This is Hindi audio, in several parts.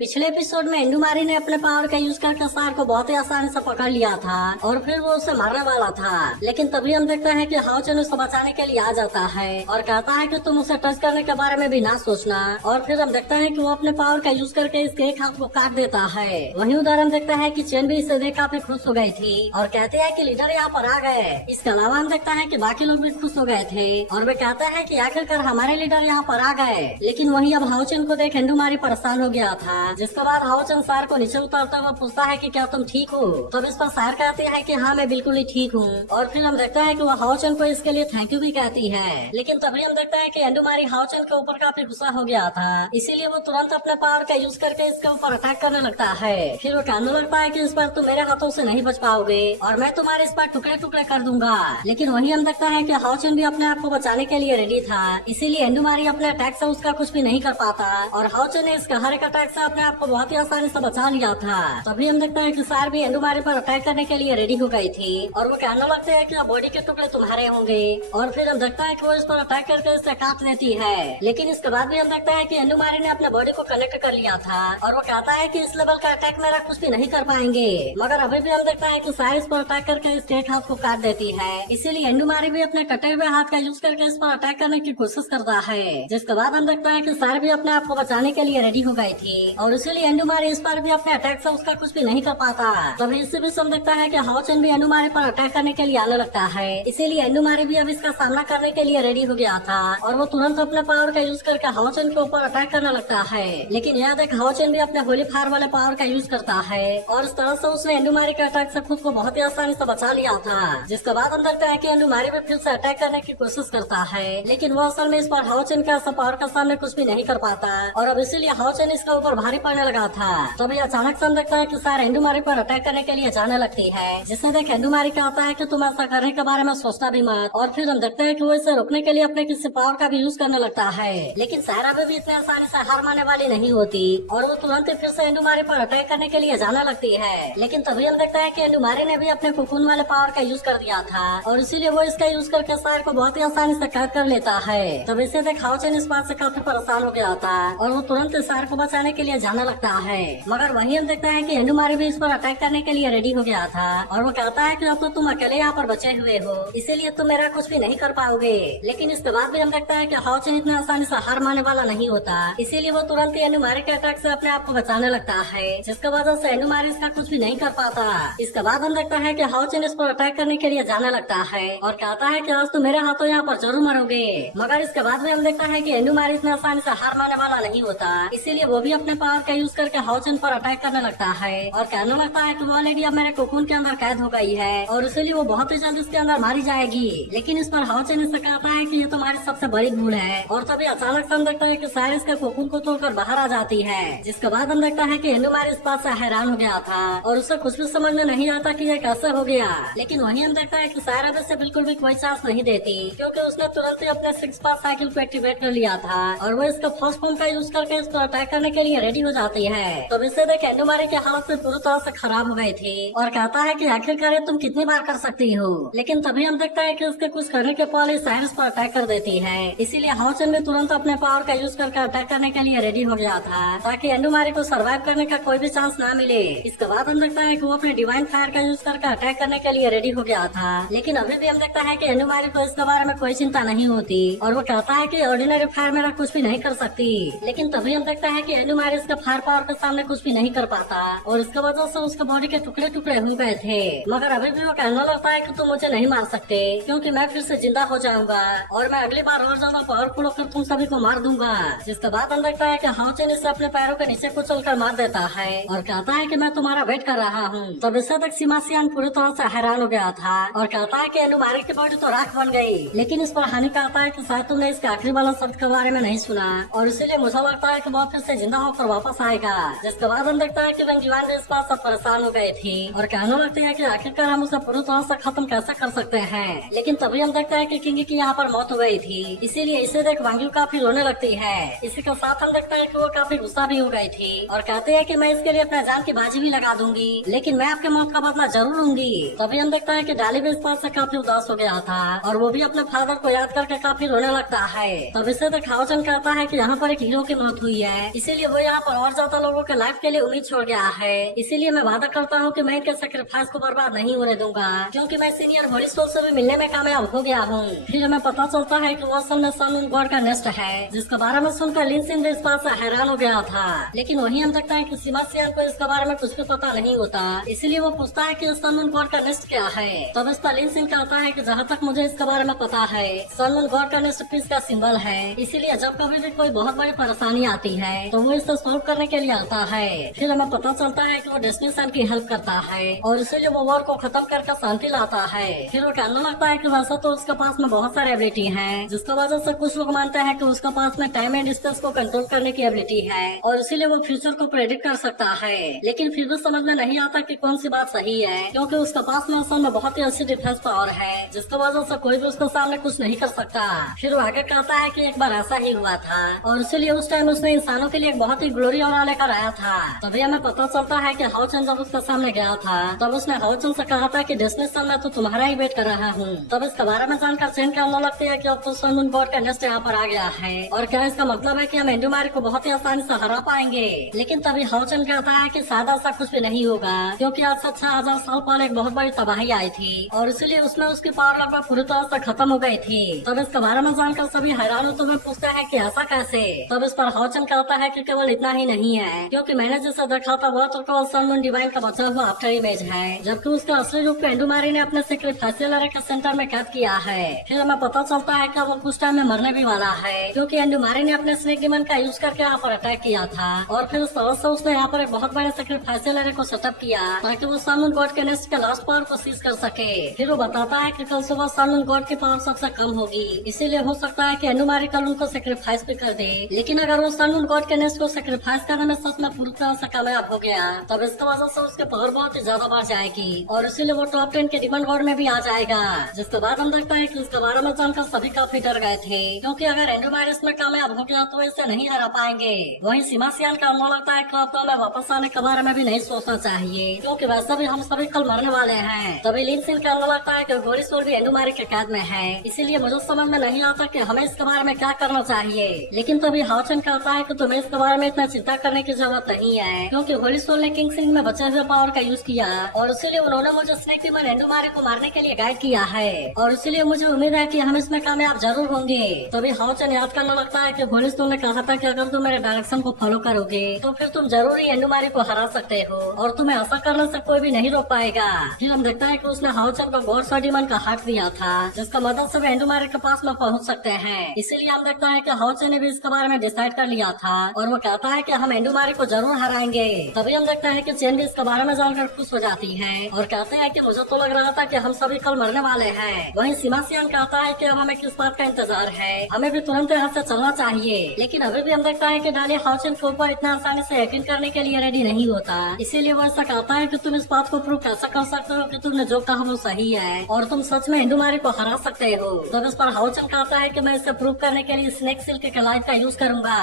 पिछले एपिसोड में इंदुमारी ने अपने पावर का यूज करके सार को बहुत ही आसानी से पकड़ लिया था और फिर वो उसे मारने वाला था। लेकिन तभी हम देखते हैं कि हाओचन उसे बचाने के लिए आ जाता है और कहता है कि तुम उसे टच करने के बारे में भी ना सोचना। और फिर हम देखते हैं कि वो अपने पावर का यूज करके इसके एक हाथ को काट देता है। वहीं उधर हम देखते हैं कि चेन भी इसे देख काफी खुश हो गई थी और कहते हैं कि लीडर यहाँ पर आ गए। इसके अलावा हम देखते हैं कि बाकी लोग भी खुश हो गए थे और वे कहते हैं कि आखिरकार हमारे लीडर यहाँ पर आ गए। लेकिन वहीं अब हाओचन को देख इंदुमारी परेशान हो गया था, जिसके बाद हाओचन सार को नीचे उतारता हुआ पूछता है कि क्या तुम ठीक हो। तब इस पर सार कहती है कि हाँ मैं बिल्कुल ही ठीक हूँ। और फिर हम देखते हैं कि वो हाओचन को इसके लिए थैंक यू भी कहती है। लेकिन तभी हम देखते हैं कि इंदुमारी हाओचन के ऊपर काफी गुस्सा हो गया था, इसीलिए वो तुरंत अपने पावर का यूज करके इसके ऊपर अटैक करने लगता है। फिर वो कहने लगता है कि इस बार तुम मेरे हाथों से नहीं बच पाओगे और मैं तुम्हारे इस बार टुकड़े टुकड़े कर दूंगा। लेकिन वही हम देखता है कि हाओचन भी अपने आप को बचाने के लिए रेडी था, इसीलिए इंदुमारी अपने अटैक से उसका कुछ भी नहीं कर पाता और हाओचन ने इसके हर एक अटैक से अपने आप को बहुत ही आसानी से बचा लिया था। तभी हम देखते हैं कि सार भी इंदुमारी पर अटैक करने के लिए रेडी हो गई थी और वो कहने लगते हैं कि अब बॉडी के टुकड़े तुम्हारे होंगे। और फिर हम देखते हैं कि वो इस पर अटैक करके इसे काट देती है। लेकिन इसके बाद भी हम देखते हैं कि इंदुमारी ने अपने बॉडी को कनेक्ट कर लिया था और वो कहता है कि इस लेवल का अटैक मेरा कुछ भी नहीं कर पाएंगे। मगर अभी भी हम देखते हैं कि सार इस पर अटैक करके इस एक हाथ को काट देती है। इसीलिए इंदुमारी भी अपने कटे हुए हाथ का यूज करके इस पर अटैक करने की कोशिश करता है। जिसके बाद हम देखते हैं कि सार भी अपने आप को बचाने के लिए रेडी हो गई थी और इसीलिए इंदुमारी इस पर भी अपने अटैक से उसका कुछ भी नहीं कर पाता। तभी इससे भी हम देखता है कि हाओचन भी इंदुमारी पर अटैक करने के लिए आने लगता है। इसीलिए इंदुमारी भी अब इसका सामना करने के लिए रेडी हो गया था और वो तुरंत अपने पावर का यूज करके हाओचन के ऊपर अटैक करने लगता है। लेकिन यहाँ देख हाओचन भी अपने होली फायर वाले पावर का यूज करता है और इस तरह से उसने इंदुमारी के अटैक से खुद को बहुत ही आसानी से बचा लिया था। जिसके बाद हम देखते हैं कि इंदुमारी भी फिर से अटैक करने की कोशिश करता है, लेकिन वो असल में इस पर हाओचन के पावर के सामने कुछ भी नहीं कर पाता और अब इसीलिए हाओचन इसके ऊपर भारी पड़ने लगा था। तभी अचानक से हम देखता है कि सार इंदुमारी पर अटैक करने के लिए जाने लगती है, जिससे देख इंदुमारी कहता है कि तुम ऐसा करने के बारे में सोचना भी मत। और फिर हम देखते हैं कि वो इसे रोकने के लिए अपने किसी पावर का भी यूज करने लगता है। लेकिन सारा भी इतने आसानी से हार मानने वाली नहीं होती और वो तुरंत फिर से इंदुमारी पर अटैक करने के लिए जाने लगती है। लेकिन तभी हम देखता है कि इंदुमारी ने भी अपने कोकून वाले पावर का यूज कर दिया था और इसीलिए वो इसका यूज करके सार को बहुत ही आसानी से कैद कर लेता है। तब इसे देख हाओचन इस बात से काफी परेशान हो गया था और वो तुरंत सार को बचाने के लिए जाने लगता है। मगर वहीं हम देखते हैं कि इंदुमारी भी इस पर अटैक करने के लिए रेडी हो गया था और वो कहता है कि अब तो तुम अकेले यहाँ पर बचे हुए हो, इसीलिए तुम मेरा कुछ भी नहीं कर पाओगे। लेकिन इसके बाद भी हम देखते हैं कि हाओचन इतना आसानी से हार मानने वाला नहीं होता, इसीलिए वो तुरंत ही इंदुमारी के अटैक से अपने आप को बचाने लगता है, जिसके वजह से इंदुमारी इसका कुछ भी नहीं कर पाता। इसके बाद हम देखते हैं कि हाओचन इस पर अटैक करने के लिए जाने लगता है और कहता है कि आज तो मेरे हाथों यहाँ पर जरूर मरोगे। मगर इसके बाद भी हम देखता है कि इंदुमारी इतना आसानी से हार मानने वाला नहीं होता, इसीलिए वो भी अपने पावर का यूज करके हाओचन पर अटैक करने लगता है और कहने लगता है कि वो ऑलरेडी अब मेरे कोकून के अंदर कैद हो गई है और इसीलिए वो बहुत ही जल्द इसके अंदर मारी जाएगी। लेकिन इस पर हाओचन इससे कहता है कि ये तुम्हारी सबसे बड़ी भूल है और तभी अचानक से हम देखता है कि सार इसके कोकून को तोड़कर बाहर आ जाती है। जिसके बाद हम देखता है कि इंदुमारी इस बात से हैरान हो गया था और उसे कुछ भी समझ में नहीं आता कि ये कैसे हो गया। लेकिन वहीं हम देखता है कि सारा से बिल्कुल भी कोई चांस नहीं देती, क्योंकि उसने तुरंत ही अपने 6 पास साइकिल को एक्टिवेट कर लिया था और वो इसका फर्स्ट फॉर्म का यूज करके इसको अटैक करने के लिए रेडी हो जाती है। तो इसे देख इंदुमारी की हालत से पूरी तरह से खराब हो गई थी और कहता है कि आखिरकार तुम कितनी बार कर सकती हो। लेकिन तभी हम देखता है कि उसके कुछ करने के पहले साइरस पर अटैक कर देती है, इसीलिए हाओचन भी तुरंत अपने पावर का यूज करके अटैक करने के लिए रेडी हो गया था ताकि इंदुमारी को सर्वाइव करने का कोई भी चांस ना मिले। इसके बाद हम देखता है कि वो अपने डिवाइन फायर का यूज करके अटैक करने के लिए रेडी हो गया था। लेकिन अभी भी हम देखता है कि इंदुमारी को इसके बारे में कोई चिंता नहीं होती और वो कहता है कि ऑर्डिनरी फायर मेरा कुछ भी नहीं कर सकती। लेकिन तभी हम देखता है कि इंदुमारी इसके फायर पावर के सामने कुछ भी नहीं कर पाता और इसके वजह से उसके बॉडी के टुकड़े टुकड़े हो गए थे। मगर अभी भी वो कहने लगता है कि तुम मुझे नहीं मार सकते, क्योंकि मैं फिर से जिंदा हो जाऊंगा और मैं अगली बार और ज्यादा पावरफुल होकर तुम सभी को मार दूंगा। जिसके बाद हम देखता है कि हाओचन इसे अपने पैरों के नीचे कुचल कर मार देता है और कहता है कि मैं तुम्हारा वेट कर रहा हूँ। तब इससे तक सिमासियान पूरी तरह से हैरान हो गया था और कहता है कि इंदुमारी की बॉडी तो राख बन गई। लेकिन इस पर हानि कहता है कि शायद तुमने इसके आखिरी वाला शब्द के बारे में नहीं सुना और इसीलिए मुझे लगता है कि वो फिर से जिंदा होकर वापस आएगा। जिसके बाद हम देखता है कि रंगीवान इस बात से परेशान हो गए थी और कहने लगते हैं कि आखिरकार हम उसे पूरी तरह से खत्म कैसे कर सकते हैं। लेकिन तभी हम देखते हैं कि किंग की यहाँ पर मौत हो गई थी, इसीलिए इसे देख वांग्यू काफी रोने लगती है। इसी के साथ हम देखते हैं कि वो काफी गुस्सा भी हो गई थी और कहते हैं कि मैं इसके लिए अपना जान की बाजी भी लगा दूंगी, लेकिन मैं आपके मौत का बदला जरूर लूंगी। तभी हम देखता है कि डाली भी इस बात से काफी उदास हो गया था और वो भी अपने फादर को याद करके काफी रोने लगता है। तब इससे देख हाओचन कहता है कि यहाँ पर एक हीरो की मौत हुई है, इसीलिए वो यहाँ पर और ज्यादा लोगों के लाइफ के लिए उम्मीद छोड़ गया है। इसीलिए मैं वादा करता हूँ कि मैं इनके सेक्रीफाइस को बर्बाद नहीं होने दूंगा, क्योंकि मैं सीनियर होली सोल से भी मिलने में कामयाब हो गया हूँ। फिर हमें पता चलता है कि वो असल में सन मून गॉड का नेस्ट है, जिसके बारे में सुनकर लिन सिन भी इस बात से हैरान हो गया था। लेकिन वही हम देखते हैं कि सीमा सियान को इसके बारे में कुछ भी पता नहीं होता, इसीलिए वो पूछता है कि सन मून गॉड का नेस्ट क्या है। तब इस पर लिन सिन कहता है कि जहाँ तक मुझे इसके बारे में पता है, सन मून गॉड का नेस्ट पीस का सिंबल है। इसीलिए जब कभी भी कोई बहुत बड़ी परेशानी आती है तो वो इसे सॉल्व करने के लिए आता है। फिर हमें पता चलता है कि वो डेस्टिनी सन की हेल्प करता है और इसीलिए वो वॉर को खत्म करके शांति लाता है। फिर वो कहने लगता है कि वैसा तो उसके पास में बहुत सारी एबिलिटी है, जिसकी वजह से कुछ लोग मानते हैं कि उसके पास में टाइम एंड स्पेस को कंट्रोल करने की एबिलिटी है और इसीलिए वो फ्यूचर को प्रेडिक्ट कर सकता है। लेकिन फिर भी समझ में नहीं आता कि कौन सी बात सही है, क्योंकि उसके पास में असल में बहुत ही अच्छी डिफेंस पावर है, जिसकी वजह से कोई भी उसके सामने कुछ नहीं कर सकता। फिर वो आगे कहता है कि एक बार ऐसा ही हुआ था और इसीलिए उस टाइम उसने इंसानों के लिए एक बहुत ही ग्लोरी और लेकर आया था। तभी हमें पता चलता है कि हाओचन जब उसके सामने गया था तब उसने हाओचन से कहा था कि डेस्टिनी सन में तो तुम्हारा ही वेट कर रहा हूँ। तब इसके बारे में जानकर चेन कहने लगती है कि अब तो सन मून गॉड का नेस्ट यहाँ पर आ गया है और क्या इसका मतलब है कि हम एंडुमारी को बहुत ही आसानी से हरा पाएंगे। लेकिन तभी हाओचन कहता है कि शायद ऐसा कुछ भी नहीं होगा, क्योंकि आज से 6000 साल पहले एक बहुत बड़ी तबाही आई थी और इसलिए उसमें उसकी पावर लगभग पूरी तरह से खत्म हो गई थी। तब इसके बारे में जानकर सभी हैरान होते हुए पूछते हैं कि ऐसा कैसे। तब इस पर हाओचन कहता है कि केवल इतना ही नहीं है, क्योंकि मैंने जिसे देखा था वह तो केवल सन मून डिवाइन का बचा हुआ आफ्टर इमेज है, जबकि उसका असली रूप को एंडुमारी ने अपने सेक्रीफाइशियल एरे के सेंटर में कैद किया है। फिर हमें पता चलता है कि वो कुछ टाइम में मरने भी वाला है, क्योंकि एंडुमारी ने अपने स्नेक डिमन का यूज करके यहाँ पर अटैक किया था और फिर उस तरह से उसने यहाँ पर एक बहुत बड़े सेक्रीफाइशियल एरे को सेटअप किया ताकि वो सन मून गॉड के नेस्ट के लास्ट पावर को सीज कर सके। फिर वो बताता है कि कल सुबह सन मून गॉड की पावर सबसे कम होगी, इसीलिए हो सकता है कि एंडुमारी कल उनको सेक्रीफाइस भी कर दे। लेकिन अगर वो सन मून गॉड के नेस्ट को सेक्रीफाइस करने में सच में पूरी तरह से कामयाब हो गया तब इसकी वजह से उसके पावर बहुत ही ज्यादा बढ़ जाएगी और इसीलिए वो टॉप 10 के डिमन गॉड में भी आ जाएगा। जिसके बाद हम देखते हैं कि इसके बारे में जानकर सभी काफी डर गए थे, क्योंकि अगर एंडुमारी इसमें कामयाब हो गया तो इसे नहीं हरा पाएंगे। वहीं सीमा सियान का अनुमान लगता है कि अब तो हमें वापस आने के बारे में भी नहीं सोचना चाहिए, क्योंकि वैसे भी हम सभी कल मरने वाले हैं। तभी लिन सिन का अनुमान लगता है कि घोड़ी सोल भी एंडुमारी के कैद में है, इसीलिए मुझे समझ में नहीं आता कि हमें इसके बारे में क्या करना चाहिए। लेकिन तभी हाओचन कहता है कि तुम्हें इसके बारे में इतना चिंता करने की जरूरत नहीं है, क्योंकि घोड़ी सोल ने किंग सिंह में बचे हुए पावर का यूज किया और इसीलिए उन्होंने मुझे स्नेक डिमन एंडुमारी को मारने के लिए गाइड किया है और इसीलिए मुझे उम्मीद है कि हम इसमें कामयाब जरूर होंगे। तभी हाओचन याद करने लगता है कि घोड़ी सोल ने कहा था कि अगर तुम मेरे डायरेक्शन को फॉलो करोगे तो फिर तुम जरूर ही एंडुमारी को हरा सकते हो और तुम्हें ऐसा करने से कोई भी नहीं रोक पाएगा। फिर हम देखते हैं कि उसने हाओचन को गॉड डिमन का हार्ट दिया था, जिसका मदद से एंडुमारी के पास में पहुंच सकते हैं। इसीलिए हम देखते हैं कि हाओचन ने भी इसके बारे में डिसाइड कर लिया था और वो कहता है कि हम एंडुमारी को जरूर हराएंगे। तभी हम देखते हैं कि चेन भी इसके बारे में जानकर खुश हो जाती है और कहते हैं कि मुझे तो लग रहा था कि हम सभी कल मरने वाले हैं। वहीं सीमा सियान कहता है कि अब हमें किस बात का इंतजार है, हमें भी तुरंत यहाँ से चलना चाहिए। लेकिन अभी भी हम देखता है कि डाली हाओचन के ऊपर इतना आसानी से यकीन करने के लिए रेडी नहीं होता, इसीलिए वो ऐसा कहता है कि तुम इस बात को प्रूव कैसे कर सकते हो कि तुमने जो कहा वो सही है और तुम सच में एंडुमारी को हरा सकते हो। तब इस पर हाओचन कहता है कि मैं इसे प्रूव करने के लिए स्नेक सिल्क के लाइट का यूज करूंगा।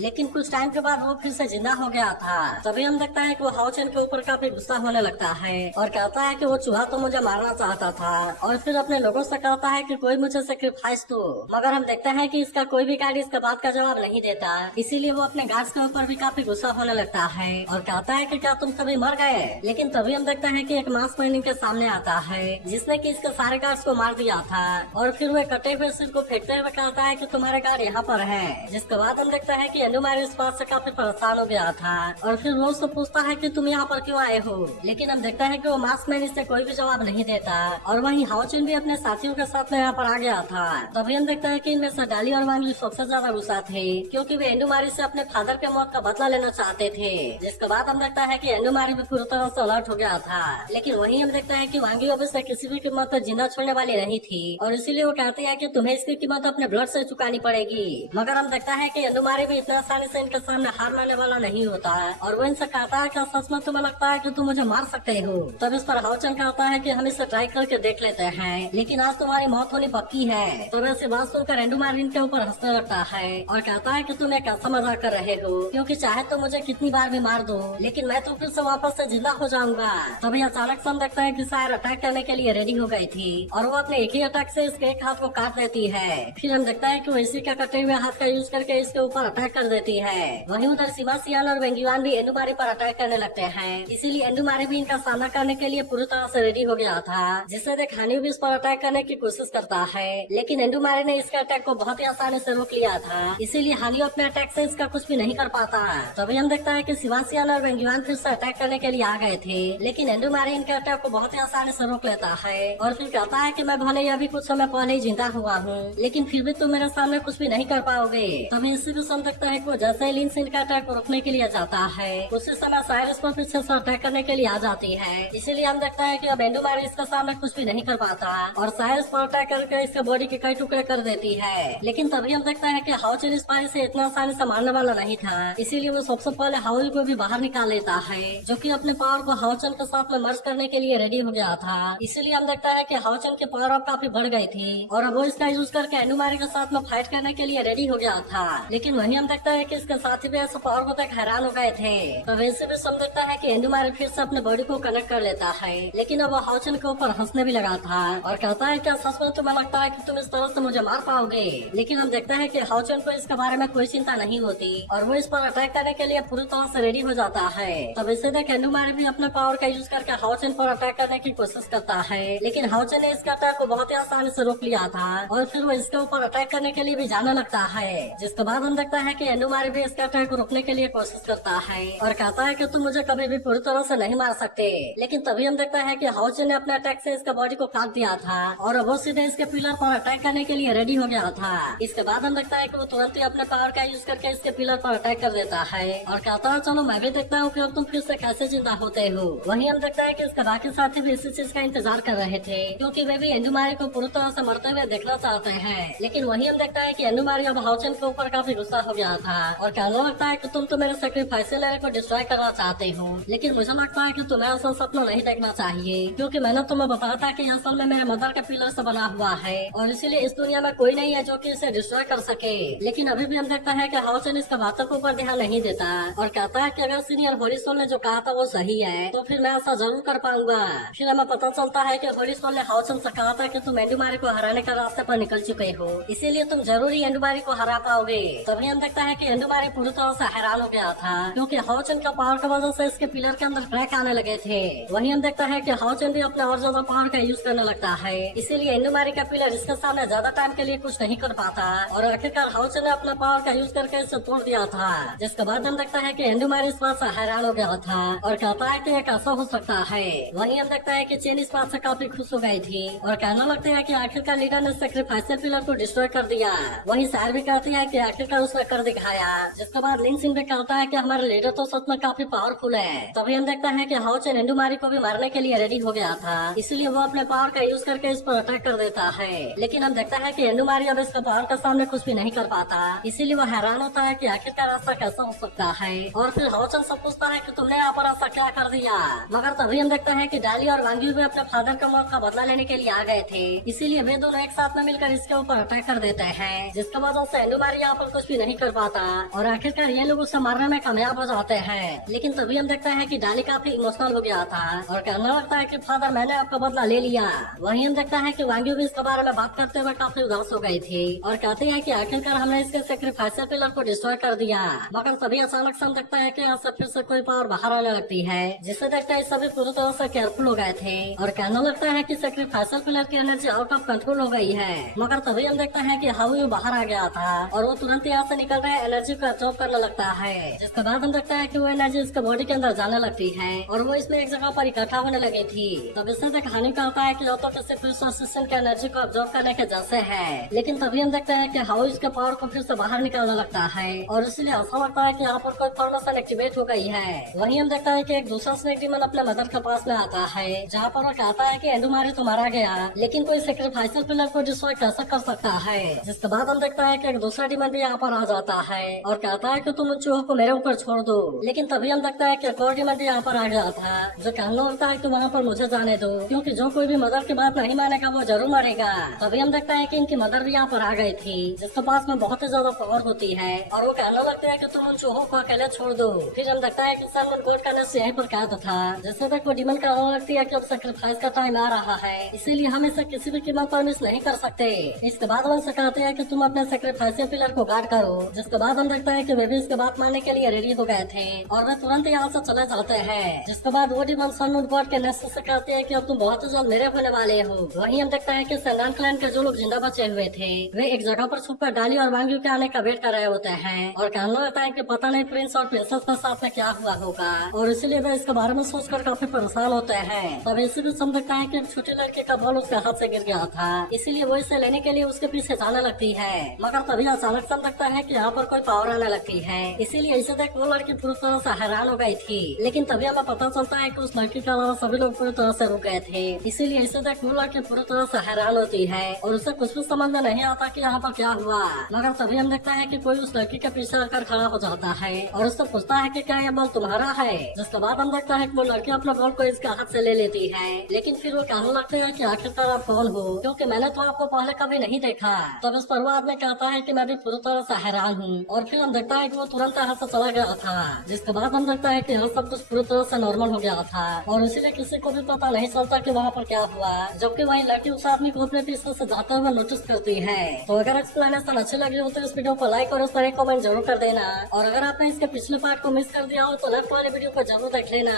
लेकिन कुछ टाइम के बाद वो फिर से जिंदा हो गया था। तभी हम देखता है कि वो हाओचन के ऊपर काफी गुस्सा होने लगता है और कहता है कि वो चूहा तो मुझे मारना चाहता था और फिर अपने लोगों से कहता है कि कोई मुझे सेक्रीफाइस दो। मगर हम देखते हैं कि इसका कोई भी गार्ड इसके बात का जवाब नहीं देता, इसीलिए वो अपने गार्ड्स के ऊपर भी काफी गुस्सा होने लगता है और कहता है कि क्या तुम सभी मर गए। लेकिन तभी हम देखते हैं कि एक मास्क मैन इनके सामने आता है जिसने कि इसके सारे गार्ड्स को मार दिया था और फिर वो कटे हुए सिर को फेंकते हुए कहता है कि तुम्हारे गार्ड यहाँ पर है। जिसके बाद हम देखते हैं कि एंडुमारी इस बात से काफी परेशान हो गया था और फिर वो उससे पूछता है कि तुम यहाँ पर क्यों आए हो। लेकिन हम देखते हैं कि वो मास्क मैन इससे कोई भी जवाब नहीं देता और वहीं हाओचन भी अपने साथियों के साथ में यहाँ पर आ गया था। तभी हम देखते हैं कि इनमें से डाली और वांग सबसे ज्यादा गुस्सा थे, क्योंकि वे एंडुमारी से अपने फादर के मौत का बदला लेना चाहते थे। जिसके बाद हम देखता है कि एंडुमारी भी पूरी तरह से अलर्ट हो गया था। लेकिन वहीं हम देखते हैं कि वांगी अभी से किसी भी कीमत पर जिंदा छोड़ने वाली नहीं थी और इसीलिए वो कहती है कि तुम्हें इसकी कीमत अपने ब्लड से चुकानी पड़ेगी। मगर हम देखता है कि एंडुमारी भी इतना आसानी से इनके सामने हार मानने वाला नहीं होता और वो इनसे कहता है कि सच में तुम्हें लगता है कि तुम मुझे मार सकते हो। तब इस पर हाओचन कहता है कि हम इसे ट्राई करके देख लेते हैं, लेकिन आज तुम्हारी मौत होनी पक्की है। तो ऐसी बात सुनकर एंडुमारी इनके ऊपर हंसने लगता है और कहता है कि तुम एक ऐसा मजाक कर रहे हो, क्योंकि चाहे तो मुझे कितनी बार भी मार दो लेकिन मैं तो फिर से वापस से जिंदा हो जाऊंगा। तभी अचानक से हम देखता है कि सायर अटैक करने के लिए रेडी हो गई थी और वो अपने एक ही अटैक से इसके एक हाथ को काट देती है। फिर हम देखता है कि वो इसी के कटे हुए हाथ का यूज करके इसके ऊपर अटैक कर देती है। वहीं उधर सिबासियान और वेंगुआन भी एंडुमारी पर अटैक करने लगते हैं। इसीलिए एंडुमारी भी इनका सामना करने के लिए पूरी तरह से रेडी हो गया था, जिससे देख हानियो भी इस पर अटैक करने की कोशिश करता है, लेकिन एंडुमारी ने इसके अटैक को बहुत ही आसानी से रोक लिया था। इसीलिए हानियो अपने अटैक से इसका कुछ भी नहीं कर पाता। तभी हम देखता है कि सिबासियान और वेंगुआन फिर से अटैक करने के लिए आ गए थे, लेकिन एंडुमारी इनके अटैक को बहुत ही आसानी से रोक लेता है और फिर कहता है कि मैं भले ही अभी कुछ समय पहले ही जिंदा हुआ हूँ, लेकिन फिर भी तुम मेरे सामने कुछ भी नहीं कर पाओगे। तभी इससे भी हम देखता है कि वो जैसे ही लिन सिन का अटैक को रोकने के लिए जाता है, उसी समय साइरस पर पीछे से अटैक करने के लिए आ जाती है। इसीलिए हम देखता है कि अब एंडुमारी इसके सामने कुछ भी नहीं कर पाता और साइरस पर अटैक करके इसके बॉडी के कई टुकड़े कर देती है। लेकिन तभी हम देखता है कि हाउचन इस पारी से इतना आसानी से मारने वाला नहीं था, इसीलिए वो सबसे पहले हाउल को भी बाहर निकाल लेता है, जो कि अपने पावर को हाउचन के साथ में मर्ज करने के लिए रेडी हो गया था। इसीलिए हम देखता है कि हाउचन की पावर अब काफी बढ़ गई थी और अब वो इसका यूज करके एंडुमारी के साथ में फाइट करने के लिए रेडी हो गया था। लेकिन वहीं हम देखता है कि इसके साथी भी ऐसे पावर को तक हैरान हो गए थे। तो वैसे भी हम देखता है कि एंडुमारी फिर से अपने बॉडी को कनेक्ट कर लेता है, लेकिन अब वो हाउचन के ऊपर हंसने भी लगा था और कहता है कि सच में तुम्हें लगता है कि तुम इस तरह से मुझे मार पाओगे। लेकिन हम देखते हैं कि हाउचन को इसके बारे में कोई चिंता नहीं होती और वो इस पर अटैक करने के लिए पूरी तरह से रेडी हो जाता है। तब इसे देख एंडुमारी भी अपने पावर का यूज करके हाउचन पर अटैक करने की कोशिश करता है, लेकिन हाउचन ने इसके अटैक को बहुत ही आसानी से रोक लिया था और फिर वो इसके ऊपर अटैक करने के लिए भी जाने लगता है। जिसके बाद हम देखता है कि एंडुमारी भी इसके अटैक को रोकने के लिए कोशिश करता है और कहता है कि तुम मुझे कभी भी पूरी तरह से नहीं मार सकते। लेकिन तभी हम देखता है कि हाउचन ने अपने अटैक से इसका बॉडी को काट दिया था और अब वो सीधे इसके पिलर पर अटैक करने के लिए रेडी हो गया था। इसके बाद हम देखता है कि वो तुरंत ही अपने पावर का यूज करके इसके पिलर पर अटैक कर देता है और कहता है चलो मैं भी देखता हूँ कि अब तुम फिर से कैसे जिंदा होते हो। वहीं हम देखता है कि इसके बाकी साथी भी इसी चीज का इंतजार कर रहे थे, क्योंकि वे भी एंडुमारी को पूरी तरह से मरते हुए देखना चाहते हैं। लेकिन वहीं हम देखता है कि एंडुमारी अब हाउचन के ऊपर काफी गुस्सा हो गया था और कहने लगता है कि तुम तो मेरे सेक्रीफाइसल लेयर को डिस्ट्रॉय करना चाहते हो, लेकिन मुझे लगता है कि तुम्हें ऐसा सपना नहीं देखना चाहिए, क्योंकि मैंने तुम्हें बताया था कि असल में मेरे मदर के पिलर से बना हुआ है और इसीलिए इस दुनिया में कोई नहीं है जो कि इसे डिस्ट्रॉय कर सके। लेकिन अभी भी हम देखता है कि हाउचन इसका बातों के ऊपर ध्यान नहीं देता और कहता है कि अगर सीनियर होलिस्टोन ने जो कहा था वो सही है तो फिर मैं ऐसा जरूर कर पाऊंगा। फिर हमें पता चलता है कि होलिस्टोन ने हाउचन से कहा था कि तुम एंडुमारी को हराने का रास्ते पर निकल चुके हो, इसीलिए तुम जरूर ही एंडुमारी को हरा पाओगे। तभी हम देखता है कि एंडुमारी पूरी तरह से हैरान हो गया था, क्योंकि हाउचन का पावर की वजह से इसके पिलर के अंदर क्रैक आने लगे थे। वहीं हम देखता है कि हाउचन भी अपने और ज्यादा पावर का यूज करने लगता है, इसीलिए एंडुमारी का पिलर इसके सामने ज्यादा टाइम के लिए कुछ नहीं कर पाता और आखिरकार हाउचन ने अपना पावर का यूज करके इसे तोड़ दिया था। जिसके बाद हम देखता है कि एंडुमारी इस बात से हैरान हो गया था और कहता है कि ये कैसा हो सकता है। वहीं हम देखता है कि चेन इस बात से काफी खुश हो गई थी और कहने लगते हैं कि आखिरकार लीडर ने सेक्रीफाइसल पिलर को डिस्ट्रॉय कर दिया। वहीं सार भी कहती है कि आखिरकार उसने कर दिखाया। जिसके बाद लिन सिन भी कहता है कि हमारे लीडर तो सच में काफी पावरफुल है। तभी हम देखता है कि हाउचन एंडुमारी को भी मारने के लिए रेडी हो गया था, इसलिए वो अपने पावर का यूज करके इस पर अटैक कर देता है। लेकिन हम देखता है कि एंडुमारी अब इसका पावर के सामने कुछ भी नहीं कर पाता, इसीलिए वो हैरान होता है कि आखिरकार ऐसा कैसा हो सकता है। और फिर हाउचन सब पूछता है कि तुमने यहाँ पर ऐसा क्या कर दिया। मगर तभी हम देखते हैं कि डाली और वांग्यू भी अपने फादर का मौत का बदला लेने के लिए आ गए थे, इसीलिए वे दोनों एक साथ में मिलकर इसके ऊपर अटैक कर देते हैं, जिसके वजह से एंडुमारी यहाँ पर कुछ भी नहीं कर पाता और आखिरकार ये लोग उसे मारने में कामयाब हो जाते हैं। लेकिन तभी हम देखते हैं कि डाली काफी इमोशनल हो गया था और कहने लगता है कि फादर मैंने आपका बदला ले लिया। वहीं हम देखता है कि वांग्यू भी इसके बारे में बात करते हुए काफी उदास हो गई थी और कहते हैं कि आखिरकार हमने इसके सेक्रीफाइसल पिलर को डिस्ट्रॉय कर दिया। मगर तभी अचानक से हम देखता है कि यहाँ से फिर से कोई पावर बाहर आने लगती है, जिससे देखते हैं सभी पूरी तरह से केयरफुल हो गए थे और कहने लगता है कि सेक्रीफाइसल पिलर की एनर्जी आउट ऑफ कंट्रोल हो गई है। मगर तभी हम देखते हैं कि हाउ बाहर आ गया था और वो तुरंत यहाँ से निकल रहे एनर्जी को एब्जॉर्ब करने लगता है। जिसके बाद हम देखते हैं कि वो एनर्जी इसके बॉडी के अंदर जाने लगती है और वो इसमें एक जगह पर इकट्ठा होने लगी थी। तब इससे तक हानि का होता है कि तो किसी फिर के एनर्जी को एब्जॉर्ब करने के जैसे है। लेकिन तभी हम देखते हैं कि हाउ इसके पावर को फिर से बाहर निकालने लगता है और इसलिए ऐसा लगता है कि यहाँ पर कोई फॉर्मेशन एक्टिवेट हो गई है। वहीं हम देखता है कि एक दूसरा स्नेक डीमन अपने मदर के पास में आता है, जहाँ पर वो कहता है कि एंडुमारी तो मारा गया, लेकिन कोई सेक्रीफाइसल पिलर को डिस्ट्रॉय कैसे कर सकता है। जिसके बाद हम देखता है कि एक दूसरा डीमन भी यहाँ पर आ जाता है और कहता है कि तुम उन चूहों को मेरे ऊपर छोड़ दो। लेकिन तभी हम देखता है कि एक और डीमन भी यहाँ पर आ गया था, जो कहने लगता है कि वहाँ पर मुझे जाने दो, क्योंकि जो कोई भी मदर की बात नहीं मानेगा वो जरूर मरेगा। तभी हम देखते हैं कि इनकी मदर भी यहाँ पर आ गई थी, जिसके पास में बहुत ही ज्यादा पावर होती है और वो कहने लगते हैं कि तुम उन चूहों को अकेले छोड़ दो। फिर हम देखता है कि सलमान कोर्ट का नस यहीं पर कैद था, जिससे तक वो डीमन कहने लगती है कि अब सेक्रीफाइस का टाइम आ रहा है, इसीलिए हम इसे किसी भी कीमत पर मिस नहीं कर सकते। इसके बाद वो कहते हैं कि तुम अपने सेक्रीफाइस पिलर को गार्ड करो। जिसके बाद हम देखता है कि वे भी इसके बात मानने के लिए रेडी हो गए थे और वे तुरंत यहाँ से चले जाते हैं। जिसके बाद वो डिमन सन उठ के नेस्टर से कहते हैं कि अब तुम बहुत ही जल्द मेरे होने वाले हो। वहीं हम देखते हैं कि सेंडान क्लैन के जो लोग जिंदा बचे हुए थे वे एक जगह पर छुप कर डाली और वांग्यू के आने का वेट कर रहे होते हैं और कहने लगता है कि पता नहीं प्रिंस और प्रिंसेस के साथ में क्या हुआ होगा और इसीलिए वे इसके बारे में सोचकर काफी परेशान होते हैं। तब इसी बीच हम देखते हैं कि एक छोटी लड़की का बॉल उसके हाथ से गिर गया था, इसीलिए वो इसे लेने के लिए उसके पीछे जाने लगती है। मगर तभी अचानक से हम देखता है कि यहाँ पर कोई पावर आने लगती है, इसीलिए इसे देख वो लड़की पूरी तरह से हैरान हो गई थी। लेकिन तभी हमें पता चलता है कि उस लड़की के अलावा सभी लोग पूरी तरह से रुक गए थे, इसीलिए इसे देख वो लड़की पूरी तरह से हैरान होती है और उसे कुछ भी समझ में नहीं आता कि यहाँ पर क्या हुआ। मगर तभी हम देखता है कि कोई उस लड़की के पीछे आकर खड़ा हो जाता है और उससे पूछता है कि क्या ये बॉल तुम्हारा है। जिसके बाद हम देखता है कि वो लड़की अपने बॉल को इसके हाथ से ले लेती है, लेकिन फिर वो कहने लगते हैं कि आखिरकार आप कौन हो, क्योंकि मैंने तो आपको पहले कभी नहीं देखा। तब इस पर वो आदमी कहता है कि मैं भी पूरी तरह से हैरान हूँ और फिर हम देखता है कि वो तुरंत यहाँ से चला गया था। जिसके बाद हम देखता है कि यहाँ सब कुछ पूरी तरह से नॉर्मल हो गया था और इसीलिए किसी को भी पता नहीं चलता कि वहाँ पर क्या हुआ, जबकि वही लड़की उस आदमी को अपने पीछे से जाता हुआ नोटिस करती है। तो अगर एक्सप्लेनेशन अच्छी लगी हो तो इस वीडियो को लाइक और इस तरह कमेंट जरूर कर देना और अगर आपने इसके पिछले पार्ट को मिस कर दिया हो तो लेफ्ट वाले वीडियो को जरूर देख लेना।